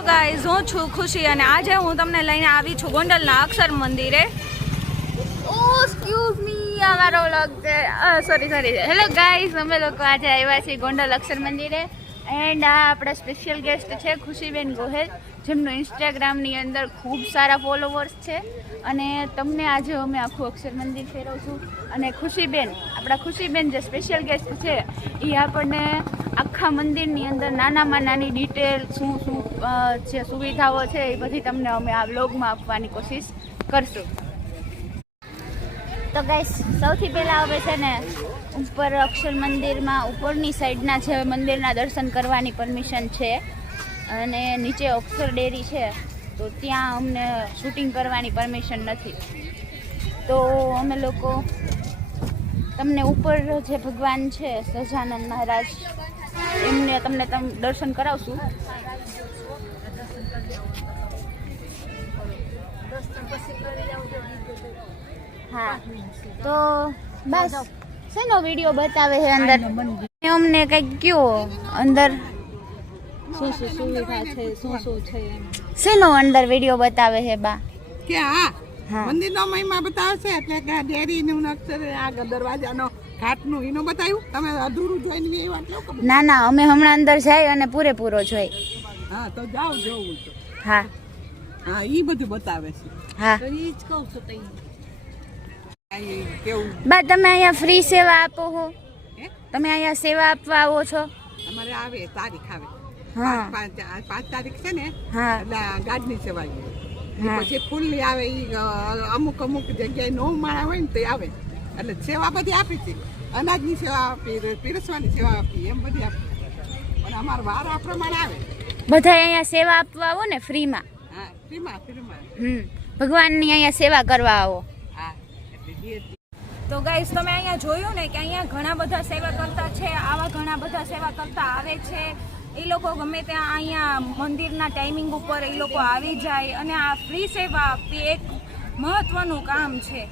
Hello guys, હું છું ખુશી અને આજે હું તમને લઈને આવી છું ગોંડલના અક્ષર મંદિરે. ઓ એક્સક્યુઝ મી, આ મારો વ્લોગ છે. સોરી. હેલો ગાઈઝ, અમે લોકો આજે આવ્યા છીએ ગોંડલ અક્ષર મંદિરે એન્ડ આ આપણા સ્પેશિયલ ગેસ્ટ છે ખુશીબેન ગોહેલ, જેમનું ઇન્સ્ટાગ્રામની અંદર ખૂબ સારા ફોલોવર્સ છે. અને તમને આજે અમે આખું અક્ષર મંદિર ફેરવશું. અને આપણા ખુશીબેન જે સ્પેશિયલ ગેસ્ટ છે એ આપણને આખા મંદિરની અંદર નાનામાં નાની ડિટેલ શું જે સુવિધાઓ છે એ બધી તમને અમે આ વ્લોગમાં આપવાની કોશિશ કરશું. તો ગાઈસ, સૌથી પહેલાં હવે છે ને ઉપર અક્ષર મંદિરમાં ઉપરની સાઈડના જે મંદિરના દર્શન કરવાની પરમિશન છે અને નીચે અક્ષર ડેરી છે તો ત્યાં અમને શૂટિંગ કરવાની પરમિશન નથી. તો અમે લોકો તમને ઉપર જે ભગવાન છે સહજાનંદ મહારાજ એમને તમને દર્શન કરાવશું. હા, તો બસ શેનો વિડીયો બતાવે છે અંદર અમને કંઈક કયો અંદર શું સુવિધા છે શું છે શેનો અંદર વિડીયો બતાવે છે બા કે હા મંદિરનો મહિમા બતાવે છે એટલે કે ડેરીનું અક્ષર આગળ દરવાજાનો ઘાટનું એનું બતાવ્યું. તમે અધૂરું જોઈને એ વાત લો. ના અમે હમણાં અંદર જાય અને પૂરેપૂરો જોઈ. હા તો જાઓ જોવું તો. હા ઈ બધું બતાવે છે. હા તો ઈ જ કહું છું. કેવું બા તમે અહીંયા ફ્રી સેવા આપો છો? તમે અહીંયા સેવા આપવા આવો છો? અમારે આવે તારીખ આવે. હા 5 તારીખ છે ને હા એટલે ગાઢની સેવા પછી ફૂલની આવે. ઈ અમુક જગ્યાએ નો માળા હોય ને તે આવે એટલે સેવા બધી આપી છે. અનાજની સેવા આપી, પીરસવાની સેવા આપી, એમ બધી આપી. અને અમારા વાર આ પ્રમાણે આવે. બધા અહીંયા સેવા આપવા આવો ને ફ્રીમાં? હા ફ્રીમાં. ભગવાનની અહીંયા સેવા કરવા આવો. હા તો ગાઈસ, તમે અહીંયા જોયું ને કે અહીંયા ઘણા બધા સેવા કરતા છે. આવા ઘણા બધા સેવા કરતા આવે છે. એ લોકો ગમે ત્યાં અહીંયા મંદિરના ટાઈમિંગ ઉપર એ લોકો આવી જાય અને આ ફ્રી સેવા આપવી એક મહત્વનું કામ છે,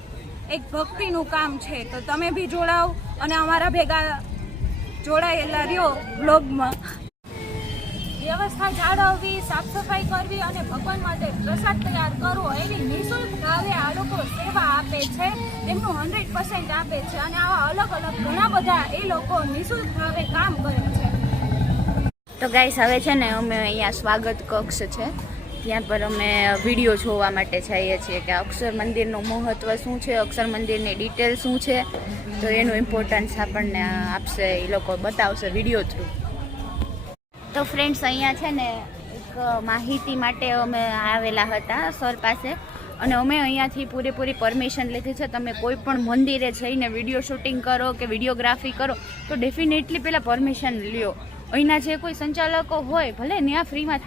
એક ભક્તિનું કામ છે. તો તમે બી જોડાઓ અને અમારા ભેગા જોડાયેલા રહ્યો બ્લોગમાં. વ્યવસ્થા જાળવવી, સાફ સફાઈ કરવી અને ભગવાન માટે પ્રસાદ તૈયાર કરવો એવી નિઃશુલ્ક ભાવે આ લોકો સેવા આપે છે. તેમનું 100% આપે છે અને આવા અલગ ઘણા બધા એ લોકો નિઃશુલ્ક ભાવે કામ કરે છે. તો ગાઈસ, હવે છે ને અમે અહીંયા સ્વાગત કક્ષ છે ત્યાં પર અમે વિડીયો જોવા માટે જઈએ છીએ કે અક્ષર મંદિરનું મહત્ત્વ શું છે, અક્ષર મંદિરની ડિટેલ શું છે. તો એનું ઇમ્પોર્ટન્સ આપણને આપશે, એ લોકો બતાવશે વિડીયો થ્રુ. તો ફ્રેન્ડ્સ, અહીંયા છે ને એક માહિતી માટે અમે આવેલા હતા સર પાસે અને અમે અહીંયાથી પૂરેપૂરી પરમિશન લીધી છે. તમે કોઈ પણ મંદિરે જઈને વિડીયો શૂટિંગ કરો કે વિડીયોગ્રાફી કરો તો ડેફિનેટલી પહેલાં પરમિશન લ્યો. અહીંના જે કોઈ સંચાલકો હોય ભલે ત્યાં ફ્રીમાં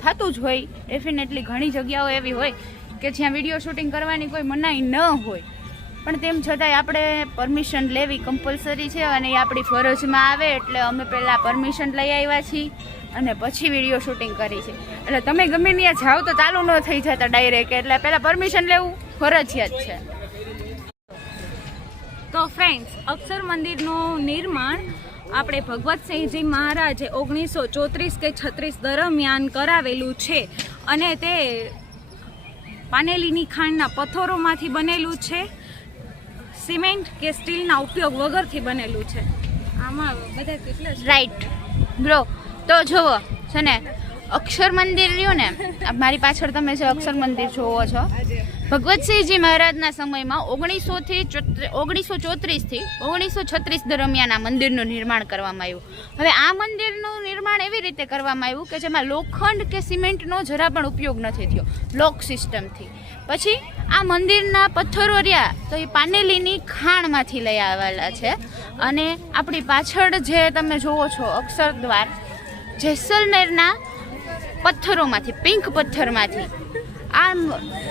થતું જ હોય. ડેફિનેટલી ઘણી જગ્યાઓ એવી હોય કે જ્યાં વિડીયો શૂટિંગ કરવાની કોઈ મનાઈ ન હોય, પણ તેમ છતાંય આપણે પરમિશન લેવી કમ્પલસરી છે અને એ આપણી ફરજમાં આવે. એટલે અમે પહેલાં પરમિશન લઈ આવ્યા છીએ અને પછી વિડીયો શૂટિંગ કરી છે. એટલે તમે ગમે ત્યાં જાઓ તો ચાલુ ન થઈ જતા ડાયરેક્ટ, એટલે પહેલાં પરમિશન લેવું ફરજિયાત છે. તો ફ્રેન્ડ્સ, અક્ષર મંદિરનું નિર્માણ આપણે ભગવતસિંહજી મહારાજે 1934 કે 36 દરમિયાન કરાવેલું છે અને તે પાનેલીની ખાણના પથ્થરોમાંથી બનેલું છે. સિમેન્ટ કે સ્ટીલના ઉપયોગ વગરથી બનેલું છે. આમાં બધા કેટલા રાઈટ બ્રો. તો જુઓ છે ને અક્ષર મંદિર રહ્યું ને, મારી પાછળ તમે જે અક્ષર મંદિર જોવો છો, ભગવતસિંહજી મહારાજના સમયમાં 1934 થી 1936 દરમિયાન આ મંદિરનું નિર્માણ કરવામાં આવ્યું. હવે આ મંદિરનું નિર્માણ એવી રીતે કરવામાં આવ્યું કે જેમાં લોખંડ કે સિમેન્ટનો જરા પણ ઉપયોગ નથી થયો, બ્લોક સિસ્ટમથી. પછી આ મંદિરના પથ્થરો રહ્યા તો એ પાનેલીની ખાણમાંથી લઈ આવેલા છે. અને આપણી પાછળ જે તમે જોવો છો અક્ષરદ્વાર, જેસલમેરના પથ્થરોમાંથી, પિંક પથ્થરમાંથી આ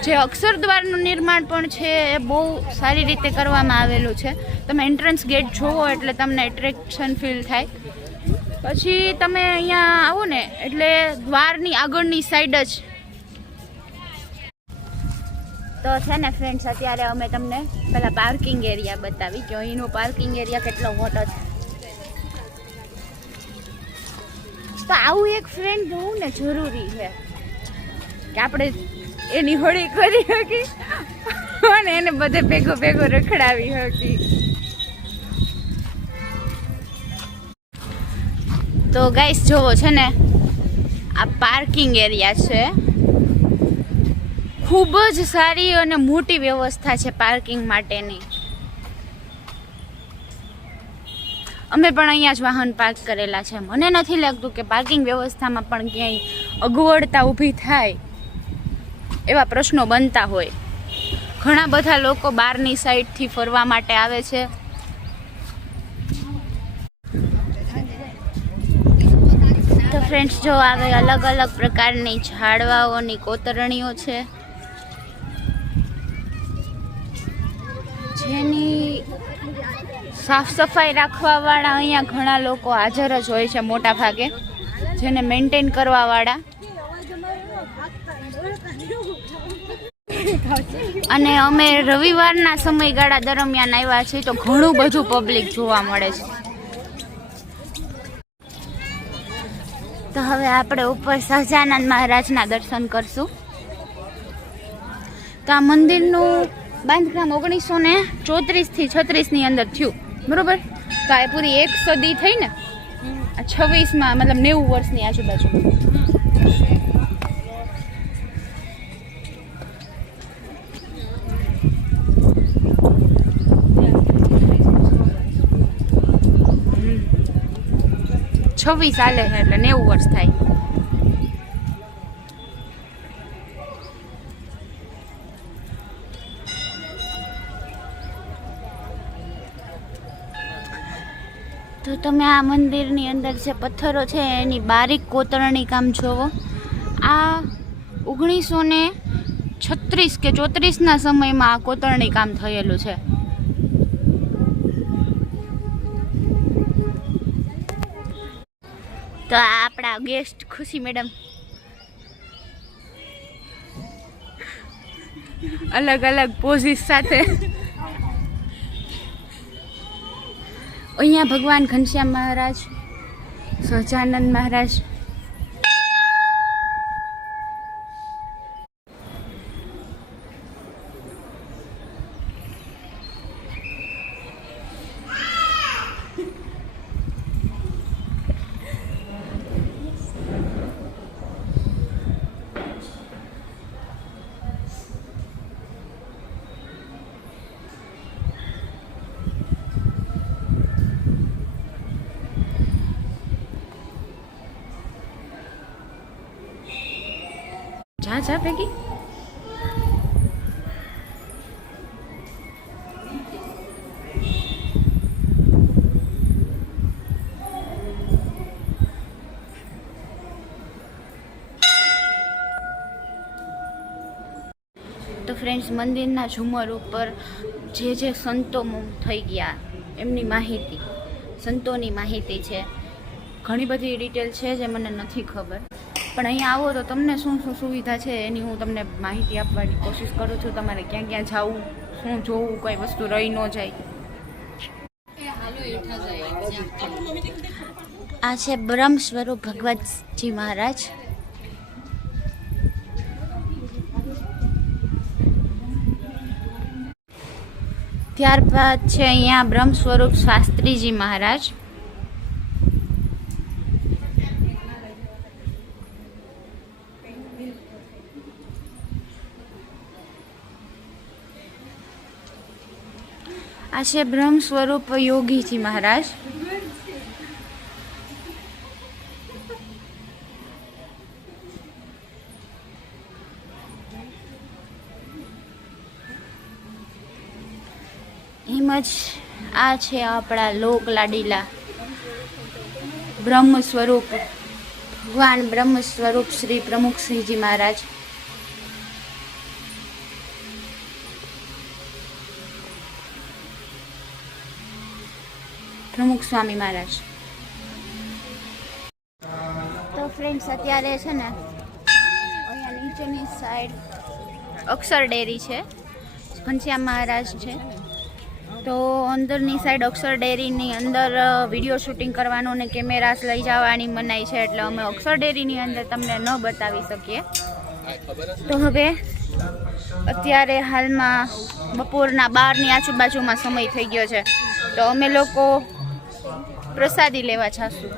જે અક્ષરદ્વારનું નિર્માણ પણ છે એ બહુ સારી રીતે કરવામાં આવેલું છે. તમે એન્ટ્રન્સ ગેટ જોવો એટલે તમને એટ્રેક્શન ફીલ થાય. પછી તમે અહીંયા આવો ને એટલે દ્વારની આગળની સાઈડ જ તો છે ને ફ્રેન્ડ્સ, અત્યારે અમે તમને પહેલાં પાર્કિંગ એરિયા બતાવી કે અહીંનો પાર્કિંગ એરિયા કેટલો મોટો છે. તો આવું એક ફ્રેન્ડ હોવું ને જરૂરી છે કે આપણે એની હોળી કરી શકી અને એને બધે ભેગો ભેગો રખડાવી શકી. તો ગાઈસ જોવો છે ને, આ પાર્કિંગ એરિયા છે. ખૂબ જ સારી અને મોટી વ્યવસ્થા છે પાર્કિંગ માટેની. અમે પણ અહીંયા જ વાહન પાર્ક કરેલા છે. મને નથી લાગતું કે પાર્કિંગ વ્યવસ્થામાં પણ ક્યાંય અગવડતા ઊભી થાય એવા પ્રશ્નો બનતા હોય. ઘણા બધા લોકો બહારની સાઈડથી ફરવા માટે આવે છે. તો ફ્રેન્ડ્સ જો આવે અલગ અલગ પ્રકારની ઝાડવાઓની કોતરણીઓ છે જેની સાફ સફાઈ રાખવાવાળા અહીંયા ઘણા લોકો હાજર જ હોય છે મોટા ભાગે, જેને મેન્ટેન કરવાવાળા. અને અમે રવિવારના સમયગાળા દરમિયાન આવ્યા છીએ તો ઘણું બધું પબ્લિક જોવા મળે છે. તો હવે આપણે ઉપર સહજાનંદ મહારાજના દર્શન કરશું. તો આ મંદિરનું બાંધકામ 1934 થી 36 ની અંદર થયું, બરોબર? તો આ પૂરી 1 સદી થઈ ને, આ 26માં મતલબ 90 વર્ષની આજુબાજુ. છવ્વીસ ચાલે છે એટલે 90 વર્ષ થાય. તો તમે આ મંદિરની અંદર જે પથ્થરો છે એની બારીક કોતરણી કામ જોવો. આ 1936 કે 34ના સમયમાં આ કોતરણી કામ થયેલું છે. તો આ આપણા ગેસ્ટ ખુશી મેડમ અલગ અલગ પોઝિસ સાથે. અહીંયા ભગવાન ઘનશ્યામ મહારાજ, સહજાનંદ મહારાજ, જા ભેગી. તો ફ્રેન્ડ્સ, મંદિરના ઝુમર ઉપર જે સંતો થઈ ગયા એમની માહિતી, સંતોની માહિતી છે. ઘણી બધી ડિટેલ છે જે મને નથી ખબર, પણ અહીંયા આવો તો તમને શું શું સુવિધા છે એની હું તમને માહિતી આપવાની કોશિશ કરું છું. તમારે ક્યાં ક્યાં જવું, શું જોવું, કોઈ વસ્તુ રહી ન જાય. આ છે બ્રહ્મ સ્વરૂપ ભગવતજી મહારાજ. ત્યારબાદ છે અહીંયા બ્રહ્મ સ્વરૂપ શાસ્ત્રીજી મહારાજ. આ છે બ્રહ્મ સ્વરૂપ યોગીજી મહારાજ. એમ જ આ છે આપણા લોક લાડીલા બ્રહ્મ સ્વરૂપ ભગવાન બ્રહ્મ સ્વરૂપ શ્રી પ્રમુખસિંહજી મહારાજ. પ્રમુખ સ્વામી મહારાજ. તો ફ્રેન્ડ્સ, અત્યારે છે ને અહીંયા નીચેની સાઈડ અક્ષર ડેરી છે, ઘનશ્યામ મહારાજ છે. તો અંદરની સાઈડ અક્ષર ડેરીની અંદર વિડીયો શૂટિંગ કરવાનું ને કેમેરાસ લઈ જવાની મનાઈ છે, એટલે અમે અક્ષર ડેરીની અંદર તમને ન બતાવી શકીએ. તો હવે અત્યારે હાલમાં બપોરના 12ની આજુબાજુમાં સમય થઈ ગયો છે, તો અમે લોકો પ્રસાદી લેવા જાશું.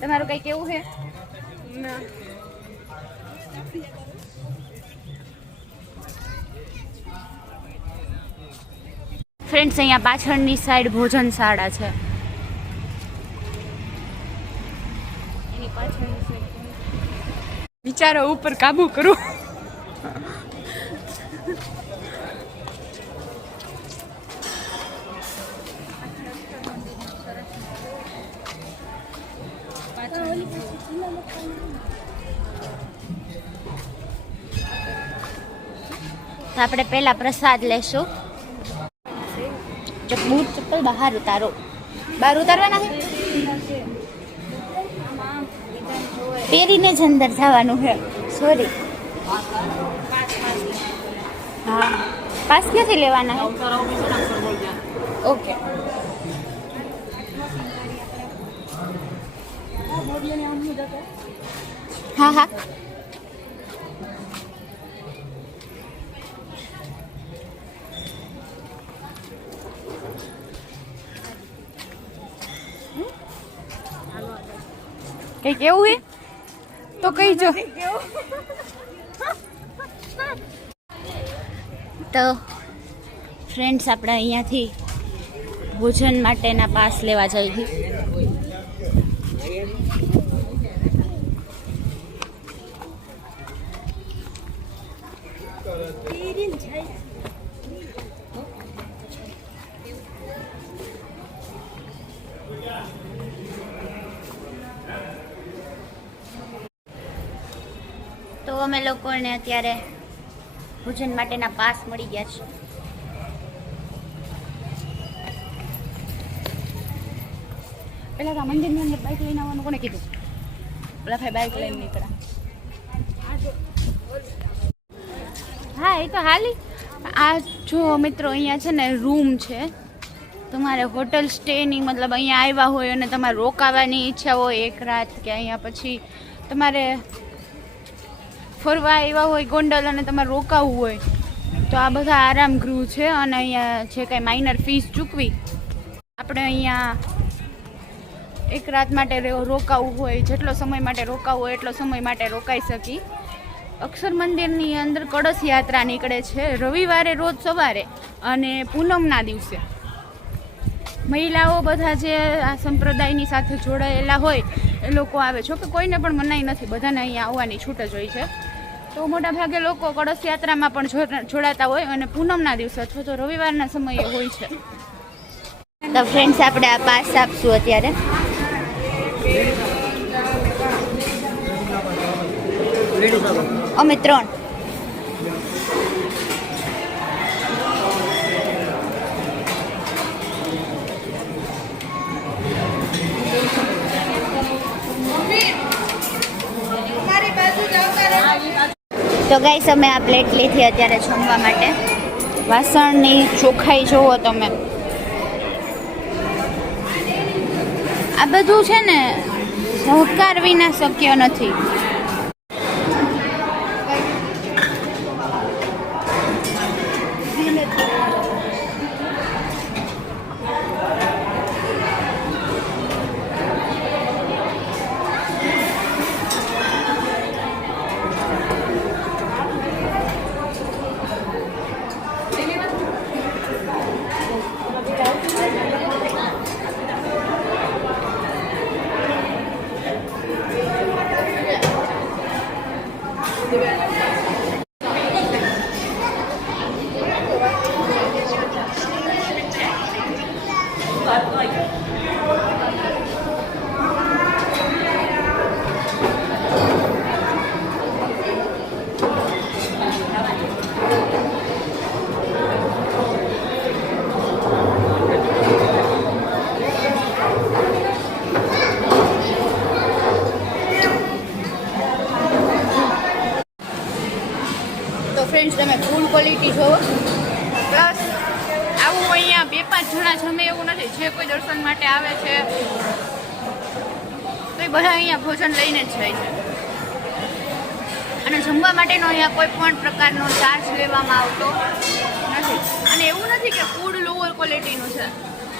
તમારું કઈ કેવું છે? ફ્રેન્ડ્સ, અહીંયા પાછળની સાઈડ ભોજનશાળા છે. એની પાછળની સાઈડ વિચારો ઉપર કાબુ કરો. તો આપણે પહેલા પ્રસાદ લેશું. બૂટ ચપ્પલ બહાર ઉતારો. બહાર ઉતારવાના છે, પહેરીને જ અંદર જવાનું છે. સોરી. હા, પાસ ક્યાંથી લેવાના છે? ઓકે. હા હા. કઈ કેવું હે તો કહીજો. તો ફ્રેન્ડ્સ, આપણે અહીંયાથી ભોજન માટેના પાસ લેવા જઈએ. તો અમે લોકોને અત્યારે ભોજન માટેના પાસ મળી ગયા છે. પેલા તો મંદિરની અંદર બાઇક લઈને આવવાનું કોને કીધું? પેલા ભાઈ બાઇક લઈને નીકળ્યા. હા, એ તો હાલી. આ જો મિત્રો, અહીંયા છે ને રૂમ છે. તમારે હોટલ સ્ટેની મતલબ અહીંયા આવ્યા હોય અને તમારે રોકાવાની ઈચ્છા હોય એક રાત, કે અહીંયા પછી તમારે ફરવા આવ્યા હોય ગોંડલ અને તમારે રોકાવું હોય, તો આ બધા આરામ ગૃહ છે. અને અહીંયા જે કાંઈ માઇનર ફીસ ચૂકવી આપણે અહીંયા એક રાત માટે રોકાવું હોય, જેટલો સમય માટે રોકાવું હોય એટલો સમય માટે રોકાઈ શકી. અક્ષર મંદિરની અંદર કળશ યાત્રા નીકળે છે રવિવારે રોજ સવારે અને પૂનમના દિવસે. મહિલાઓ બધા જે આ સંપ્રદાયની સાથે જોડાયેલા હોય એ લોકો આવે. જો કે કોઈને પણ મનાઈ નથી, બધાને અહીંયા આવવાની છૂટ જ હોય છે. તો મોટા ભાગે લોકો કળશ યાત્રામાં પણ જોડાતા હોય અને પૂનમના દિવસે અથવા તો રવિવારના સમયે હોય છે. તો ફ્રેન્ડ્સ, આપણે આ પાસ આપશું અત્યારે. અમે 3. તો ગાઈસ, અમે આ પ્લેટ લીધી અત્યારે જમવા માટે. વાસણની ચોખ્ખાઈ જોવો તમે. આ બધું છે ને સહકાર વિના શક્ય નથી. ક્વોલિટી જોવો. પ્લસ આવું અહીંયા 2-5 જણા જમે એવું નથી. જે કોઈ દર્શન માટે આવે છે તો એ બધા અહીંયા ભોજન લઈને જ જાય છે. અને જમવા માટેનો અહીંયા કોઈ પણ પ્રકારનો ચાર્જ લેવામાં આવતો નથી. અને એવું નથી કે ફૂડ લોઅર ક્વોલિટીનું છે.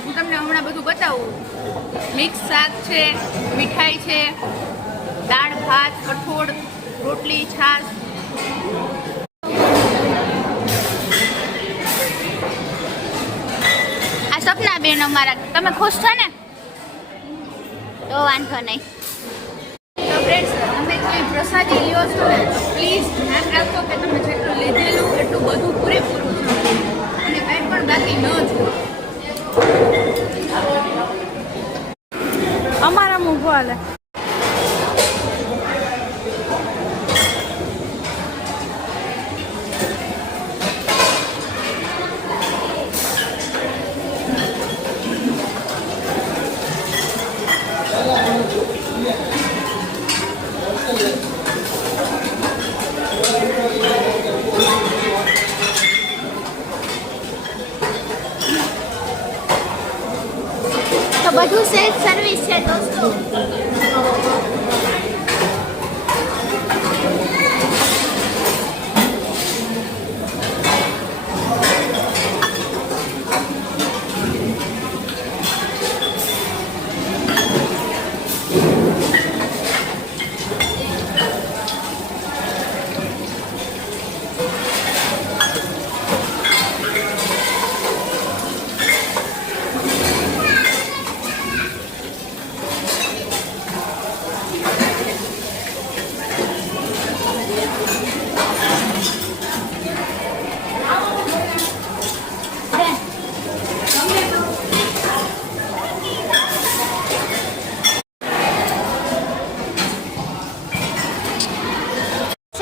હું તમને હમણાં બધું બતાવું. મિક્સ શાક છે, મીઠાઈ છે, દાળ ભાત, કઠોળ, રોટલી, છાશ. આ સપના બેન અમારા, તમે ખુશ છો ને? તો વાંધો નહીં. તો ફ્રેન્ડ્સ, તમે કોઈ પ્રસાદી લ્યો છો ને તો પ્લીઝ ધ્યાન રાખજો કે તમે જેટલું લીધેલું એટલું બધું પૂરેપૂરું છે અને કંઈ પણ બાકી ન જુઓ. અમારા મૂકો હાલે. તો બધું સેલ્ફ સર્વિસ છે દોસ્તો.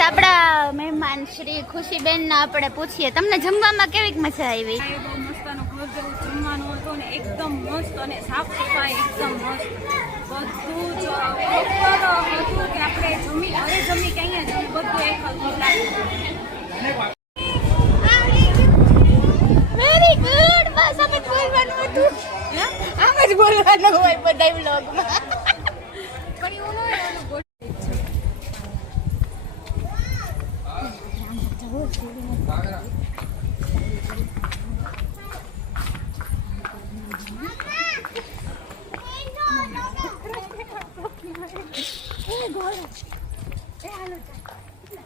આપણા મહેમાન શ્રી ખુશીબેન આપણે પૂછીએ, તમને જમવામાં કેવી મજા આવી? એ બહુ મસ્તનું ઘર જેવું જમવાનું હતું ને, એકદમ મસ્ત અને સાફ સફાઈ એકદમ મસ્ત. બધું જ પ્રોપર હતું કે આપણે જમી કે અહીંયા જમી બધું એક હતું. Very good. બસ આમ જ બોલવાનું હતું. આમ જ બોલવાનું હોય બધા વ્લોગમાં. પણ એવું ન હોય એનું ગોળ.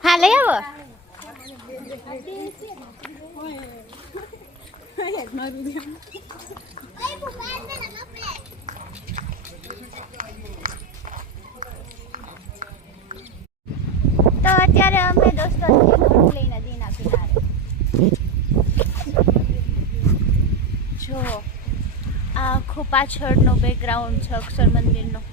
હા લઈ આવો. તો અત્યારે અમે દોસ્તો ગોંડલી નદીના કિનારે. જો આ આખું પાછળનું બેકગ્રાઉન્ડ છે અક્ષર મંદિરનું.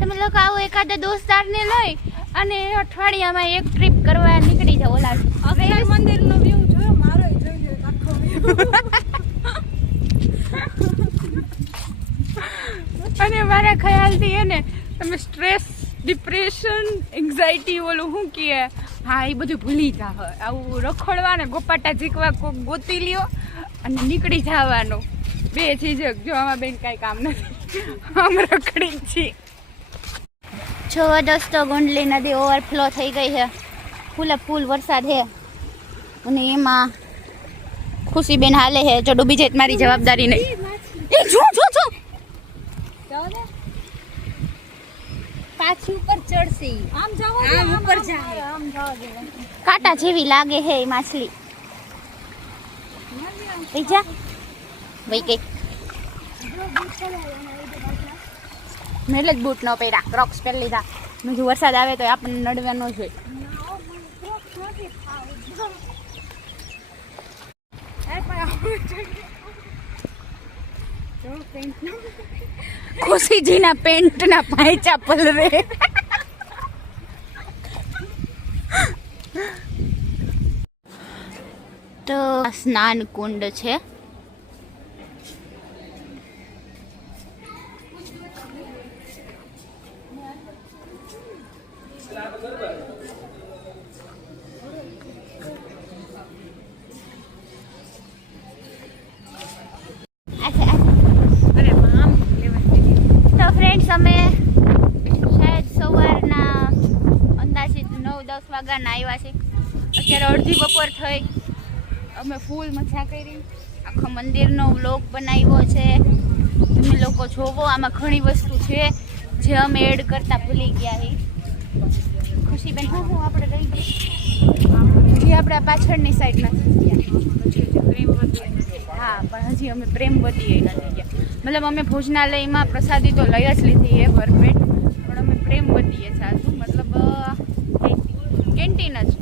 તમે લોકો આવો એકાદા દોસ્તારને લઈ અને અઠવાડિયામાં એક ટ્રીપ કરવા નીકળી જાવ. ઓલા અક્ષર મંદિરનો વ્યૂ જોયો, મારો જોઈ આખો અને મારા ખ્યાલથી એને તમે સ્ટ્રેસ, ડિપ્રેશન, એન્ઝાઇટી ઓલું શું કહે, હા એ બધું ભૂલી જાવ. આવું રખડવા ને ગોપાટા ઝીકવા કોક ગોતી લ્યો અને નીકળી જવાનું. બે ચીજક જો આમાં બેન કાંઈ કામ નથી, આમ રખડી જ છીએ. જો દોસ્તો ગોંડલી નદી ઓવરફ્લો થઈ ગઈ છે, ફૂલે ફૂલ વરસાદ છે અને એમાં ખુશીબેન હાલે છે. જો ડૂબી જાય મારી જવાબદારી નહીં. એ જો જો જો પાછી ઉપર ચડશે. આમ જાઓ, આમ ઉપર જાય. આમ જાઓ દે. કાંટા જેવી લાગે છે એ માછલી. વઈ જા, વઈ ગઈ. મેં એટલે જ બૂટ ન પહેર્યા, ક્રોક્સ પહેરી લીધા. મેં જો વરસાદ આવે તો આપણને નડવા ન જોઈએ. ખુશીજીના પેન્ટના પાયચા પલરે. તો સ્નાન કુંડ છે. તો ફ્રેન્ડ્સ અમે શાયદ સવારના અંદાજિત 9-10 વાગ્યાના આવ્યા છે. અત્યારે અડધી બપોર થઈ. અમે ફૂલ મજા કરી, આખા મંદિરનો વ્લોગ બનાવ્યો છે. તમે લોકો જોવો, આમાં ઘણી વસ્તુ છે જે અમે એડ કરતા ભૂલી ગયા છે. ખુશીબેન હું આપણે રહી ગઈ હજી આપણે આ પાછળની સાઈડ નથી ગયા. હા, પણ હજી અમે પ્રેમવતી એ નથી ગયા. મતલબ અમે ભોજનાલયમાં પ્રસાદી તો લઈ જ લીધી છે ભરપેટ, પણ અમે પ્રેમવતીએ ચાલતું, મતલબ કેન્ટીન જ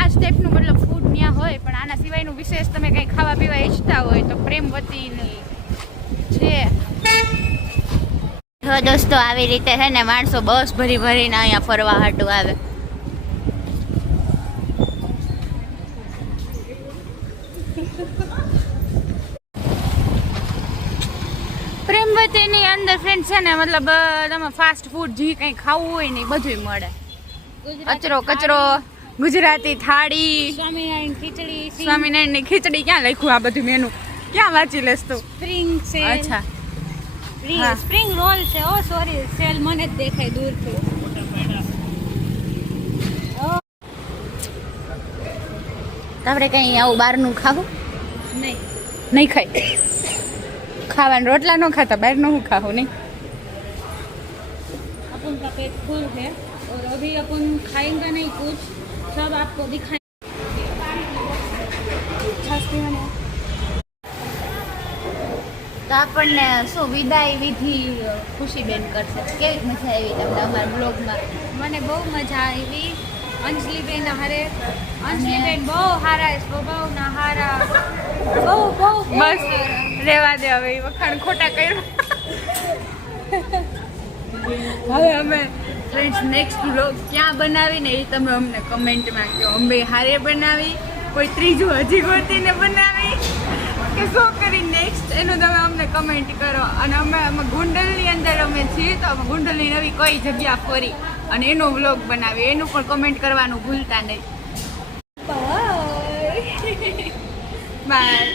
આ સ્ટેપનું મતલબ ફૂડ ત્યાં હોય, પણ આના સિવાયનું વિશેષ તમે કંઈ ખાવા પીવા ઈચ્છતા હોય તો પ્રેમવતીની છે. તો દોસ્તો આવી રીતે છે ને માણસો બસ ભરી ભરીને અહીંયા ફરવા હાટું આવે. પ્રેમવતીની અંદર ફ્રેન્ડ છે ને મતલબ તમે ફાસ્ટ ફૂડ જે કંઈ ખાવું હોય ને એ બધું મળે. કચરો ગુજરાતી થાળી, સ્વામિનારાયણની ખીચડી. ક્યાં લખ્યું આ બધું મેનુ? ક્યાં વાંચી લેસ તું? સ્પ્રિંગ છે, અચ્છા, સ્પ્રિંગ રોલ છે. ઓ સોરી, સેલ મને જ દેખાય દૂરથી. આપણે કંઈ આવું બહારનું ખાવું નહીં ખાય. ખાવાના રોટલા ન ખાતા, બહારનું હું ખાવું નહીં. अपन का पेट फुल है और अभी अपन खाएंगे नहीं कुछ, सब आपको दिखाएंगे. તો આપણને શું વિદાય વિધિ ખુશીબેન કરશે. કેવી મજા આવી તમને અમારા બ્લોગમાં? મને બહુ મજા આવી. અંજલિબેન હારે, અંજલિબેન બહુ હારા, સ્વભાવના હારા, બહુ બસ રેવા દે હવે, એ વખાણ ખોટા કર્યું. હવે અમે ફ્રેન્ડ્સ નેક્સ્ટ બ્લોગ ક્યાં બનાવીને એ તમે અમને કમેન્ટમાં કહો. અમે હારે બનાવી, કોઈ ત્રીજું હજી ગોતીને બનાવી કે શું કરી નેક્સ્ટ, એનું તમે અમને કમેન્ટ કરો. અને અમે ગુંડલની અંદર અમે છીએ, તો અમે ગુંડલની નવી કઈ જગ્યા ફરી અને એનો વ્લોગ બનાવી, એનું પણ કમેન્ટ કરવાનું ભૂલતા નહીં. બાય.